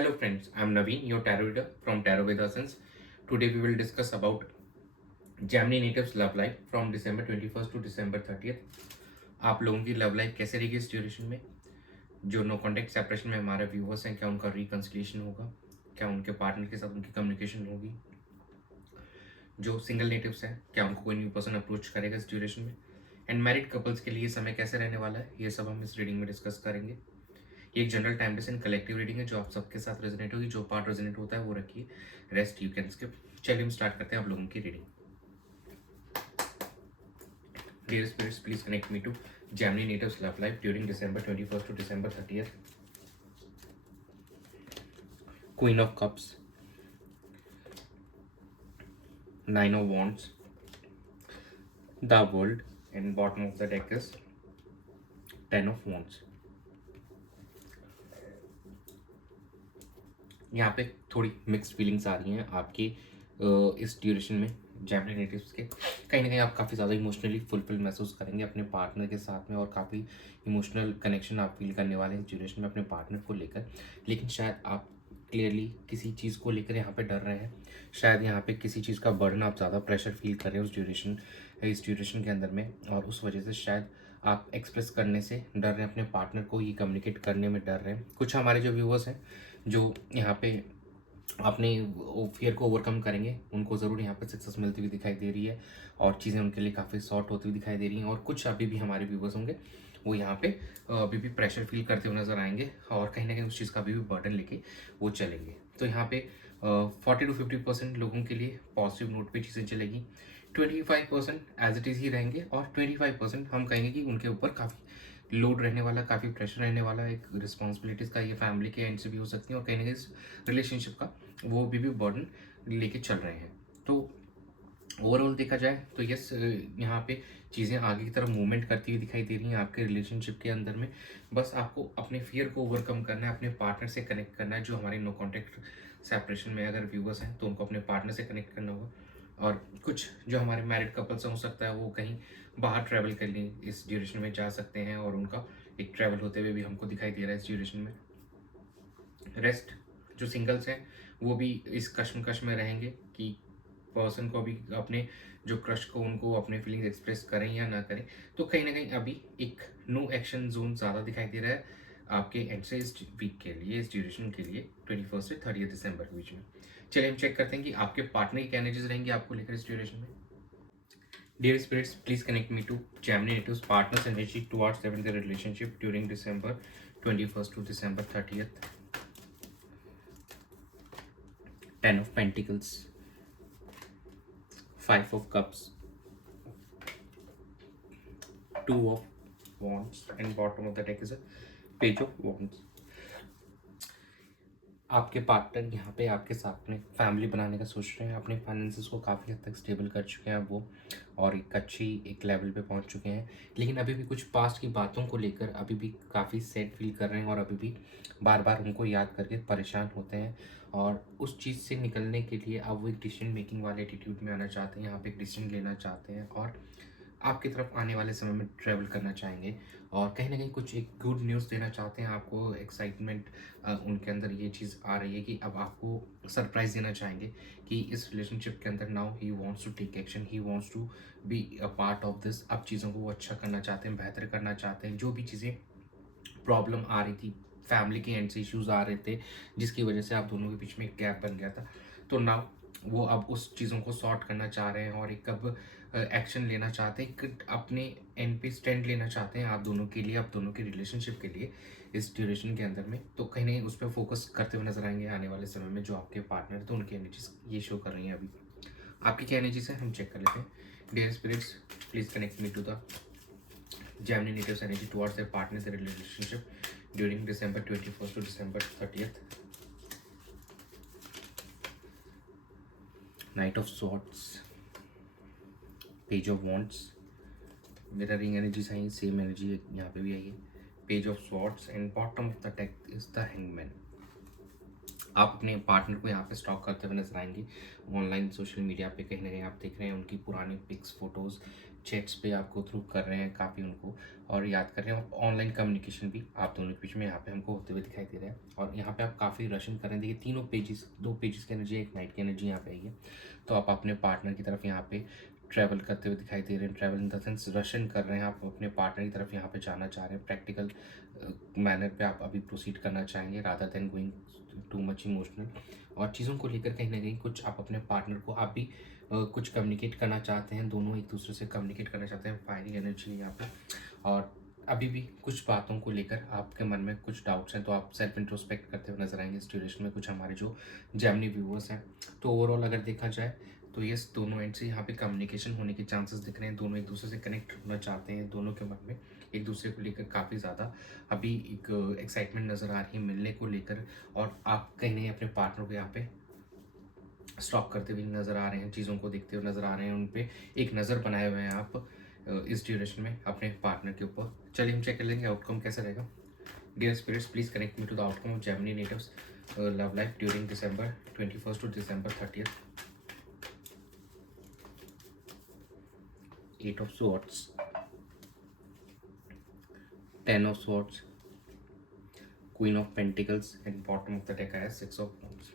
Hello friends, I am Naveen, your tarot reader from Tarot with Essence. Today we will discuss about Gemini natives love life from December 21st to December 30th. आप लोगों की love life कैसे रहेगी इस duration में? जो no contact separation में हमारे व्यूवर्स हैं, क्या उनका रिकंसिलिएशन होगा? क्या उनके पार्टनर के साथ उनकी कम्युनिकेशन होगी? जो सिंगल नेटिव्स हैं, क्या उनको कोई न्यू पर्सन अप्रोच करेगा इस ड्यूरेशन में? एंड मैरिड कपल्स के लिए समय कैसे रहने वाला है, ये सब हम इस रीडिंग में डिस्कस करेंगे। ये एक general time base and collective reading है जो आप सबके साथ रेजोनेट होगी। जो पार्ट रेजोनेट होता है वो रखिए, रेस्ट यू कैन स्किप। चलिए हम स्टार्ट करते हैं आप लोगों की reading. Dear spirits, please connect me to Gemini natives love life during December 21st to December 30th. Queen of Cups, Nine of Wands, the World, and bottom of the deck is Ten of Wands. यहाँ पे थोड़ी mixed feelings आ रही हैं आपकी इस duration में। Gemini natives के कहीं ना कहीं आप काफ़ी ज़्यादा इमोशनली फुलफिल महसूस करेंगे अपने पार्टनर के साथ में, और काफ़ी इमोशनल कनेक्शन आप फील करने वाले हैं इस ड्यूरेशन में अपने पार्टनर को लेकर। लेकिन शायद आप क्लियरली किसी चीज़ को लेकर यहाँ पे डर रहे हैं। शायद यहाँ पे किसी चीज़ का बर्डन, आप ज़्यादा प्रेशर फील कर रहे हैं इस ड्यूरेशन के अंदर में, और उस वजह से शायद आप एक्सप्रेस करने से डर रहे हैं, अपने पार्टनर को ये कम्युनिकेट करने में डर रहे हैं। कुछ हमारे जो व्यूवर्स हैं जो यहाँ पे अपने फियर को ओवरकम करेंगे, उनको ज़रूर यहाँ पे सक्सेस मिलती हुई दिखाई दे रही है, और चीज़ें उनके लिए काफ़ी सॉर्ट होती हुई दिखाई दे रही हैं। और कुछ अभी भी हमारे व्यूवर्स होंगे वो यहाँ पे अभी भी प्रेशर फील करते हुए नजर आएंगे, और कहीं ना कहीं उस चीज़ का अभी भी बर्डन लेके वो चलेंगे। तो यहाँ पे 40 to 50% लोगों के लिए पॉजिटिव नोट पे चीज़ें चलेगी। 25% एज इट इज़ ही रहेंगे, और 25% हम कहेंगे कि उनके ऊपर काफ़ी लोड रहने वाला, काफ़ी प्रेशर रहने वाला, एक रिस्पॉन्सिबिलिटीज़ का, ये फैमिली के एंड से भी हो सकती है, और कहीं ना कहीं रिलेशनशिप का वो भी बर्डन लेके चल रहे हैं। तो ओवरऑल देखा जाए तो यस, यहाँ पे चीज़ें आगे की तरफ मूवमेंट करती हुई दिखाई दे रही हैं आपके रिलेशनशिप के अंदर में। बस आपको अपने फियर को ओवरकम करना है, अपने पार्टनर से कनेक्ट करना है। जो हमारे नो कॉन्टैक्ट सेपरेशन में अगर व्यूवर्स हैं तो उनको अपने पार्टनर से कनेक्ट करना होगा। और कुछ जो हमारे मैरिड कपल्स हो सकता है वो कहीं बाहर ट्रैवल कर लिए इस ड्यूरेशन में जा सकते हैं, और उनका एक ट्रैवल होते हुए भी हमको दिखाई दे रहा है इस ड्यूरेशन में। रेस्ट जो सिंगल्स हैं वो भी इस कश्मकश में रहेंगे कि पर्सन को अभी अपने जो क्रश को, उनको अपने फीलिंग्स एक्सप्रेस करें या ना करें। तो कहीं ना कहीं अभी एक नो एक्शन जोन ज़्यादा दिखाई दे रहा है आपके एंड से इस वीक के लिए, इस ड्यूरेशन के लिए 21 से 30 दिसंबर के बीच में। चलिए हम चेक करते हैं कि आपके पार्टनर की क्या एनर्जीज रहेंगी आपको लेकर इस ड्यूरेशन में। Dear spirits, please connect me to Gemini natives partners energy towards them in their relationship during December 21st to December 30th. Ten of Pentacles, Five of Cups, Two of Wands, and bottom of the deck is a Page of Wands. आपके partner यहाँ पे आपके साथ में family बनाने का सोच रहे हैं, अपने फाइनेंसेस को काफ़ी हद तक स्टेबल कर चुके हैं वो, और एक लेवल पे पहुँच चुके हैं। लेकिन अभी भी कुछ पास्ट की बातों को लेकर अभी भी काफ़ी सैड फील कर रहे हैं, और अभी भी बार बार उनको याद करके परेशान होते हैं, और उस चीज़ से निकलने के लिए अब वो एक डिसीजन मेकिंग वाले एटीट्यूड में आना चाहते हैं, यहाँ पे एक डिसीजन लेना चाहते हैं, और आपकी तरफ आने वाले समय में ट्रैवल करना चाहेंगे, और कहीं ना कहीं कुछ एक गुड न्यूज़ देना चाहते हैं आपको। एक्साइटमेंट उनके अंदर ये चीज़ आ रही है कि अब आपको सरप्राइज़ देना चाहेंगे कि इस रिलेशनशिप के अंदर now he wants to take action, he wants to be a part of this. अब चीज़ों को वो अच्छा करना चाहते हैं, बेहतर करना चाहते हैं। जो भी चीज़ें प्रॉब्लम आ रही थी, फैमिली के एंड से इश्यूज़ आ रहे थे जिसकी वजह से आप दोनों के बीच में एक गैप बन गया था, तो नाउ वो अब उस चीज़ों को सॉर्ट करना चाह रहे हैं, और एक अब एक्शन लेना चाहते हैं, एक अपने एंड पे स्टैंड लेना चाहते हैं आप दोनों के लिए, आप दोनों के रिलेशनशिप के लिए इस ड्यूरेशन के अंदर में। तो कहीं ना कहीं उस पर फोकस करते हुए नजर आएंगे आने वाले समय में जो आपके पार्टनर, तो उनकी एनर्जीज ये शो कर रही हैं। अभी आपकी क्या एनर्जीज है हम चेक कर लेते हैं। Dear spirits, please connect me to the Gemini natives energy towards their partner, their relationship during December 21st to December 30th. Knight of Swords, Page of Wands, mirroring energies हैं, same energy यहाँ पे भी आई है, Page of Swords, and bottom of the deck is the Hangman. आप अपने partner को यहाँ पे स्टॉक करते हुए नजर आएंगे। ऑनलाइन सोशल मीडिया पे कहीं ना कहीं आप देख रहे हैं उनकी पुरानी पिक्स, फोटोज़, चैट्स पे आप गो थ्रू कर रहे हैं काफ़ी उनको, और याद कर रहे हैं। ऑनलाइन कम्युनिकेशन भी आप दोनों के बीच में यहाँ पे हमको होते हुए दिखाई दे रहा है, और यहाँ पे आप काफ़ी रशिंग कर रहे हैं। देखिए तीनों पेजेस, 2 पेजेस की एनर्जी, एक नाइट की एनर्जी यहाँ पे आई है। तो आप अपने पार्टनर की तरफ यहाँ पे ट्रैवल करते हुए दिखाई दे रहे हैं। Travel in the sense Russian कर रहे हैं, आप अपने पार्टनर की तरफ यहाँ पे जाना चाह रहे हैं। प्रैक्टिकल मैनर पे आप अभी प्रोसीड करना चाहेंगे rather than going too much emotional. और चीज़ों को लेकर कहीं ना कहीं कुछ आप अपने पार्टनर को आप भी कुछ कम्युनिकेट करना चाहते हैं, दोनों एक दूसरे से कम्युनिकेट करना चाहते हैं। फायरिंग एनर्जी यहाँ पे, और अभी भी कुछ बातों को लेकर आपके मन में कुछ डाउट्स हैं, तो आप सेल्फ इंट्रोस्पेक्ट करते हुए नजर आएंगे इस ड्यूरेशन में। कुछ हमारे जो जेमिनी व्यूअर्स हैं, तो ओवरऑल अगर देखा जाए तो ये दोनों एंड से यहाँ पे कम्युनिकेशन होने के चांसेस दिख रहे हैं। दोनों एक दूसरे से कनेक्ट होना चाहते हैं, दोनों के मन में एक दूसरे को लेकर काफ़ी ज़्यादा अभी एक एक्साइटमेंट नज़र आ रही है मिलने को लेकर। और आप कहीं नहीं अपने पार्टनर को यहाँ पे स्टॉक करते हुए नज़र आ रहे हैं, चीज़ों को देखते हुए नज़र आ रहे हैं, उन पे एक नज़र बनाए हुए हैं आप इस ड्यूरेशन में अपने पार्टनर के ऊपर। चलिए हम चेक कर लेंगे आउटकम कैसा रहेगा। Dear spirits, please connect me to the outcome of Gemini natives love life during December 21st to December 30th. 8 of Swords, 10 of Swords, Queen of Pentacles, and bottom of the deck आया 6 of Wands।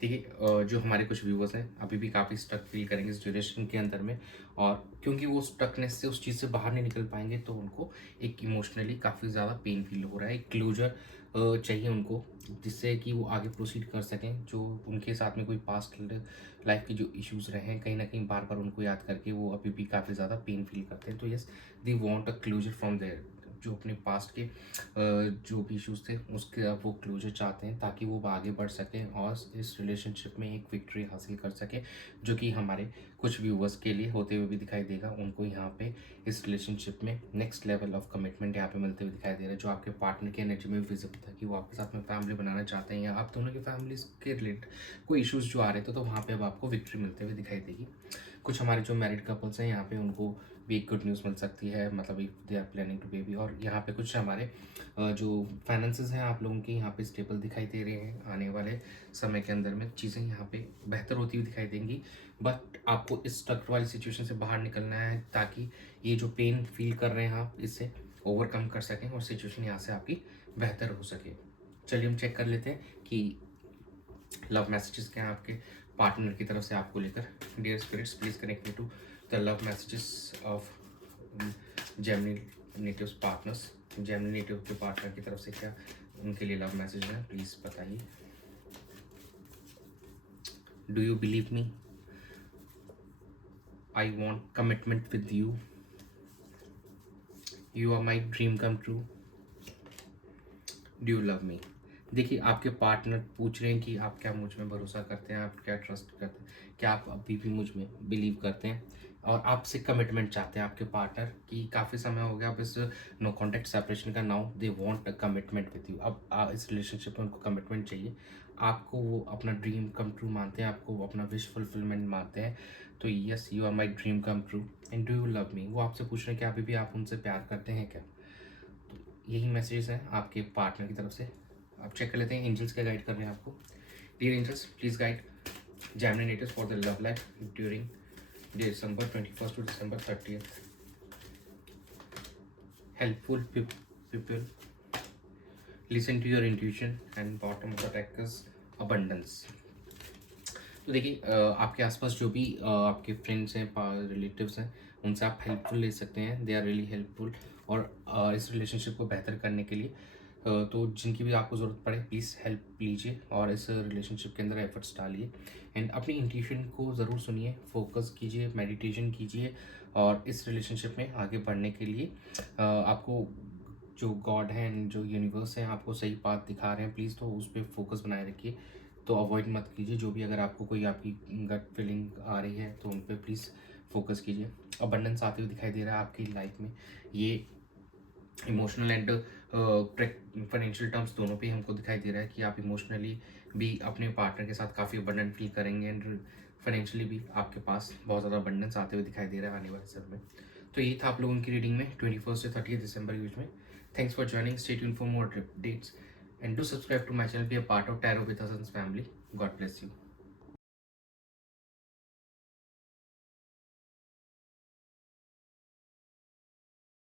देखिए जो हमारे कुछ viewers हैं अभी भी काफ़ी stuck feel करेंगे इस ड्यूरेशन के अंदर में, और क्योंकि वो स्टकनेस से उस चीज़ से बाहर नहीं निकल पाएंगे, तो उनको एक इमोशनली काफ़ी ज़्यादा पेन फील हो रहा है। एक क्लोजर चाहिए उनको, जिससे कि वो आगे प्रोसीड कर सकें। जो उनके साथ में कोई पास्ट लाइफ के जो इश्यूज़ रहे हैं, कहीं ना कहीं बार बार उनको याद करके वो अभी भी काफ़ी ज़्यादा पेन फील करते हैं। तो yes, they want a closure from there, जो अपने पास्ट के जो भी इश्यूज थे उसके अब वो क्लोजर चाहते हैं, ताकि वो आगे बढ़ सकें और इस रिलेशनशिप में एक विक्ट्री हासिल कर सकें, जो कि हमारे कुछ व्यूवर्स के लिए होते हुए भी दिखाई देगा। उनको यहाँ पे इस रिलेशनशिप में नेक्स्ट लेवल ऑफ कमिटमेंट यहाँ पे मिलते हुए दिखाई दे रहा है, जो आपके पार्टनर की एनर्जी में विजिबल था कि वो आपके साथ में फैमिली बनाना चाहते हैं, या आप दोनों की फैमिलीज के रिलेटेड कोई इश्यूज जो आ रहे थे, तो वहाँ पे अब आपको विक्ट्री मिलते हुए दिखाई देगी। कुछ हमारे जो मैरिड कपल्स हैं यहाँ पे उनको भी एक गुड न्यूज़ मिल सकती है, मतलब if they are planning to baby. और यहाँ पे कुछ हमारे जो फाइनेंसेस हैं आप लोगों की यहाँ पे स्टेबल दिखाई दे रहे हैं। आने वाले समय के अंदर में चीज़ें यहाँ पे बेहतर होती हुई दिखाई देंगी, बट आपको इस स्टक वाली सिचुएशन से बाहर निकलना है, ताकि ये जो पेन फील कर रहे हैं आप इससे ओवरकम कर सकें और सिचुएशन यहाँ से आपकी बेहतर हो सके। चलिए हम चेक कर लेते हैं कि लव मैसेजेस क्या हैं आपके पार्टनर की तरफ से आपको लेकर। Dear spirits, please connect me to the love messages of Gemini natives partners. Gemini native के पार्टनर की तरफ से क्या उनके लिए लव मैसेज है, प्लीज बताइए। Do you believe me? I want commitment with you. You are my dream come true. Do you love me? देखिए आपके पार्टनर पूछ रहे हैं कि आप क्या मुझ में भरोसा करते हैं, आप क्या ट्रस्ट करते हैं, क्या आप अभी भी मुझ में बिलीव करते हैं, और आपसे कमिटमेंट चाहते हैं आपके पार्टनर कि काफ़ी समय हो गया अब इस नो कॉन्टेक्ट सेपरेशन का। Now they want a commitment with you. अब इस रिलेशनशिप में उनको कमिटमेंट चाहिए, आपको वो अपना ड्रीम कम ट्रू मानते हैं, आपको अपना विश फुलफिलमेंट मानते हैं। तो yes, you are my dream come true and do you love me. वो आपसे पूछ रहे हैं कि अभी भी आप उनसे प्यार करते हैं क्या। यही मैसेजेस हैं आपके पार्टनर की तरफ से। आप चेक कर लेते हैं एंजल्स क्या गाइड कर रहे हैं आपको। Dear angels, please guide Gemini natives for the love life during December 21st to December 30th. Helpful people, listen to your intuition, and bottom of the deck is abundance. तो देखिए आपके आसपास जो भी आपके फ्रेंड्स हैं, रिलेटिव्स हैं, उनसे आप हेल्पफुल ले सकते हैं। दे आर रियली हेल्पफुल, और इस रिलेशनशिप को बेहतर करने के लिए तो जिनकी भी आपको ज़रूरत पड़े प्लीज़ हेल्प लीजिए और इस रिलेशनशिप के अंदर एफर्ट्स डालिए। एंड अपनी इंट्यूशन को ज़रूर सुनिए, फोकस कीजिए, मेडिटेशन कीजिए, और इस रिलेशनशिप में आगे बढ़ने के लिए आपको जो गॉड है एंड जो यूनिवर्स है आपको सही बात दिखा रहे हैं, प्लीज़ तो उस पर फोकस बनाए रखिए। तो अवॉइड मत कीजिए, जो भी अगर आपको कोई आपकी गट फीलिंग आ रही है तो उन पर प्लीज़ फोकस कीजिए। अबंडेंस आते हुए दिखाई दे रहा है आपकी लाइफ में। ये इमोशनल एंड फाइनेंशियल टर्म्स दोनों पे हमको दिखाई दे रहा है कि आप इमोशनली भी अपने पार्टनर के साथ काफ़ी अबंडेंट फील करेंगे, एंड फाइनेंशियली भी आपके पास बहुत ज़्यादा अबंडेंस आते हुए दिखाई दे रहा है आने वाले समय में। तो ये था आप लोगों की रीडिंग में 21 से 30 दिसंबर के बीच में। Thanks for joining, stay tuned for more updates. And do subscribe to my channel, be a part of tarot with Hasan's family. God bless you.